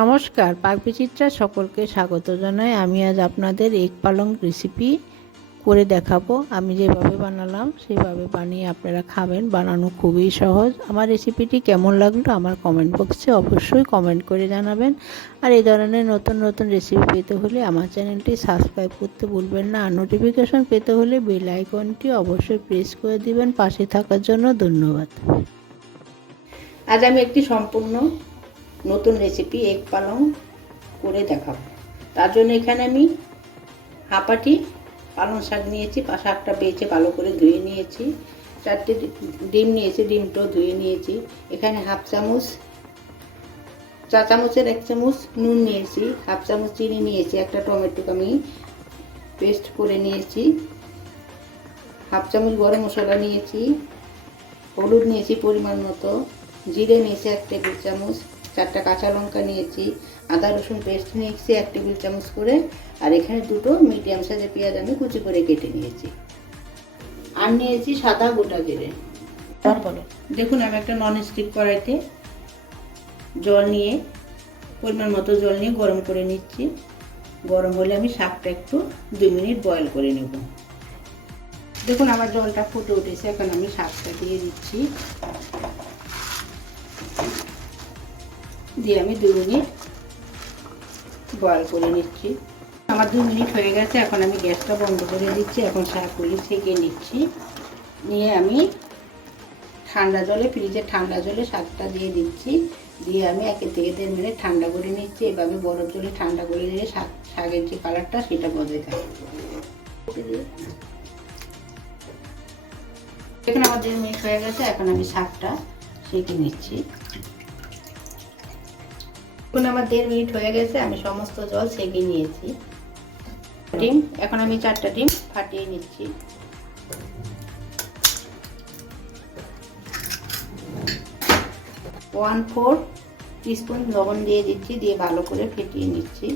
নমস্কার পাকবিচিত্রা সকলকে স্বাগত জানাই। আমি আজ আপনাদের এগ পালং রেসিপি করে দেখাবো। আমি যেভাবে বানালাম, সেভাবে বানিয়ে আপনারা খাবেন। বানানো খুবই সহজ। আমার রেসিপিটি কেমন লাগল আমার কমেন্ট বক্সে অবশ্যই কমেন্ট করে জানাবেন। আর এই ধরনের নতুন নতুন রেসিপি পেতে হলে আমার চ্যানেলটি সাবস্ক্রাইব করতে ভুলবেন না। আর নোটিফিকেশন পেতে হলে বেল আইকনটি অবশ্যই প্রেস করে দিবেন। পাশে থাকার জন্য ধন্যবাদ। আজ আমি একটি সম্পূর্ণ নতুন রেসিপি এগ পালং করে দেখাবো। তার জন্য এখানে আমি হাঁপাটি পালং শাক নিয়েছি পা শাকটা বেছে ভালো করে ধুয়ে নিয়েছি, চারটে ডিম নিয়েছি, ডিমটাও ধুয়ে নিয়েছি। এখানে হাফ চামচ, চা চামচের এক চামচ নুন নিয়েছি হাফ চামচ চিনি নিয়েছি, একটা টমেটো আমি পেস্ট করে নিয়েছি। হাফ চামচ গরম মশলা নিয়েছি, হলুদ নিয়েছি পরিমাণ মতো, জিরে নিয়েছি এক টেবিল চামচ চারটা কাঁচা লঙ্কা নিয়েছি আদা রসুন পেস্ট নিয়েছি এক টেবিল চামচ করে আর এখানে দুটো মিডিয়াম সাইজের পেঁয়াজ আমি কুচি করে কেটে নিয়েছি। আর নিয়েছি সাদা গোটা জিরে। তারপরে দেখুন আমি একটা নন স্টিক কড়াইতে জল নিয়ে পরিমাণ মতো জল নিয়ে গরম করে নিচ্ছি। গরম হলে আমি শাকটা একটু দুই মিনিট বয়েল করে নেব। দেখুন আমার জলটা ফুটে উঠেছে এখন আমি শাকটা দিয়ে দিচ্ছি। দিয়ে আমি দু মিনিট বয়েল করে নিচ্ছি। আমার দু মিনিট হয়ে গেছে, এখন আমি গ্যাসটা বন্ধ করে দিচ্ছি, এখন শাকগুলি ছেঁকে নিচ্ছি। নিয়ে আমি ঠান্ডা জলে ফ্রিজে ঠান্ডা জলে শাকটা দিয়ে দিচ্ছি। দিয়ে আমি একে থেকে দেড় মিনিট ঠান্ডা করে নিচ্ছি এভাবে বরফ জলে ঠান্ডা করে দিলে শাক শাকের যে কালারটা সেটা বজায় থাকে এখন আমার দেড় মিনিট হয়ে গেছে, এখন আমি শাকটা সেঁকে নিচ্ছি। এখন আমার দেড় মিনিট হয়ে গেছে আমি সমস্ত জল ছেঁকে নিয়েছি। ডিম এখন আমি চারটা ডিম ফাটিয়ে নিচ্ছি। ওয়ান ফোর টিস্পুন লবণ দিয়ে দিচ্ছি দিয়ে ভালো করে ফেটিয়ে নিচ্ছি।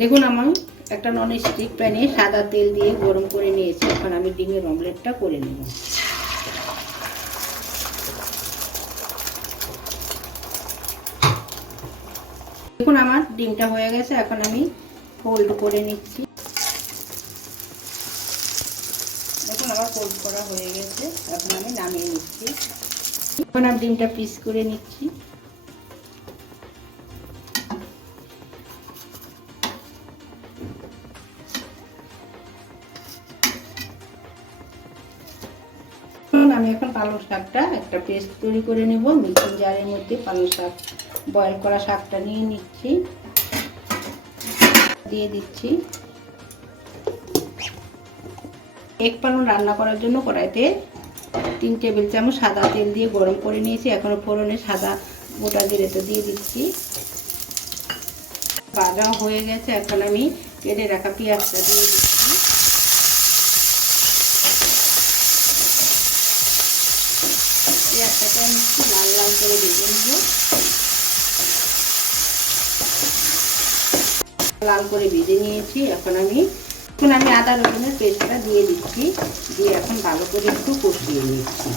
দেখুন আমার একটা নন স্টিক প্যানে সাদা তেল দিয়ে গরম করে নিয়েছি এখন আমি ডিমের অমলেটটা করে নেব। দেখুন আমার ডিমটা হয়ে গেছে, এখন আমি ফোল্ড করে নিচ্ছি। দেখুন আমার ফোল্ড করা হয়ে গেছে, এখন আমি নামিয়ে নিচ্ছি। এখন আমি ডিমটা পিস করে নিচ্ছি। আমি এখন পালং শাকটা একটা পেস্ট তৈরি করে নেব মিক্সিং জারের মধ্যে পালং শাক। বয়েল করা শাকটা নিয়ে নিচ্ছি। দিয়ে দিচ্ছি। এক পালং রান্না করার জন্য কড়াইতে তিন টেবিল চামচ সাদা তেল দিয়ে গরম করে নিয়েছি। এখন ফোড়নে সাদা গোটা জিরেতে দিয়ে দিচ্ছি। ভাজা হয়ে গেছে। এখন আমি কেটে রাখা পেঁয়াজটা দিয়ে দিচ্ছি। পেঁয়াজটাকে আমি একটু লাল লাল করে ভেজে নেব। লাল করে ভেজে নিয়েছি। এখন আমি এখন আমি আদা রসুনের পেস্টটা দিয়ে দিচ্ছি। দিয়ে এখন ভালো করে একটু কষিয়ে নিচ্ছি।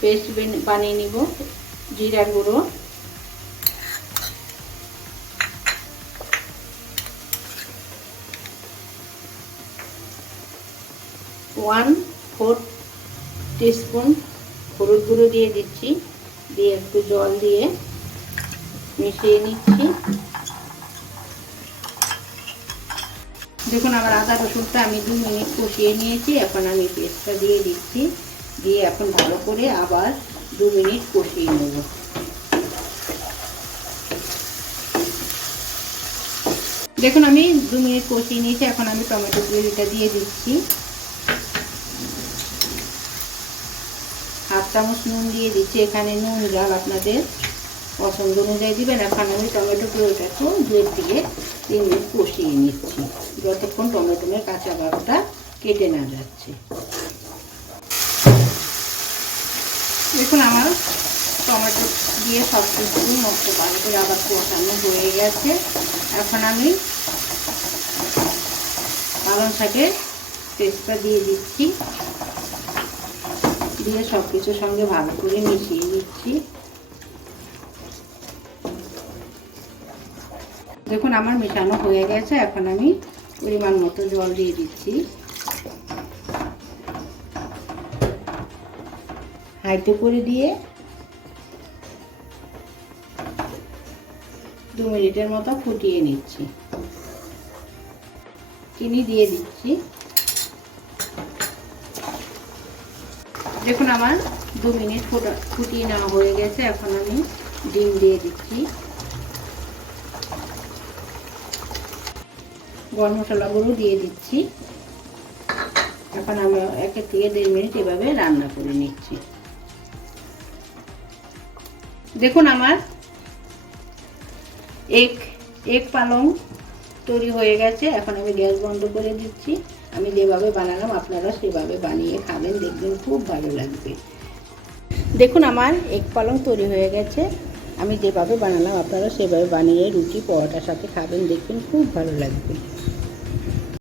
পেস্ট বানিয়ে নিব। জিরা গুঁড়ো। ওয়ান ফোর টিস্পুন হলুদ গুঁড়ো দিয়ে দিচ্ছি। দিয়ে একটু জল দিয়ে মিশিয়ে নিচ্ছি। দেখুন, আমার আদা রসুনটা আমি দু মিনিট কষিয়ে নিয়েছি। এখন আমি পেস্টটা দিয়ে দিচ্ছি। দিয়ে এখন ভালো করে আবার দু মিনিট কষিয়ে নেব। দেখুন, আমি দু মিনিট কষিয়ে নিয়েছি। এখন আমি টমেটো গ্রেভিটা দিয়ে দিচ্ছি। হাফ চামচ নুন দিয়ে দিচ্ছি। এখানে নুন জাল আপনাদের পছন্দ অনুযায়ী দিবেন এখন আমি টমেটো পুরোটাকে দুই থেকে তিন মিনিট কষিয়ে নিচ্ছি। যতক্ষণ টমেটোমের কাঁচা ভাবটা কেটে না যাচ্ছে। দেখুন আমার টমেটো দিয়ে সব কিছু মস্ত ভালো করে আবার কষানো হয়ে গেছে। এখন আমি পালং শাকের পেস্টটা দিয়ে দিচ্ছি। দিয়ে সব কিছুর সঙ্গে ভালো করে মিশিয়ে দিচ্ছি দেখুন, আমার মেশানো হয়ে গেছে, এখন আমি পরিমাণ মতো জল দিয়ে দিচ্ছি। হাইতে করে দিয়ে দু মিনিটের মতো ফুটিয়ে নিচ্ছি। চিনি দিয়ে দিচ্ছি। দেখুন, আমার দু মিনিট ফুটা ফুটিয়ে নেওয়া হয়ে গেছে, এখন আমি ডিম দিয়ে দিচ্ছি। গরম মশলাগুলো দিয়ে দিচ্ছি। এখন আমি একের থেকে দেড় মিনিট এভাবে রান্না করে নিচ্ছি। দেখুন আমার এক এক পালং তৈরি হয়ে গেছে। এখন আমি গ্যাস বন্ধ করে দিচ্ছি। আমি যেভাবে বানালাম আপনারা সেভাবে বানিয়ে খাবেন, দেখবেন খুব ভালো লাগবে। দেখুন আমার এক পালং তৈরি হয়ে গেছে। আমি যেভাবে বানালাম আপনারা সেভাবে বানিয়ে রুটি পরোটার সাথে খাবেন, দেখবেন খুব ভালো লাগবে।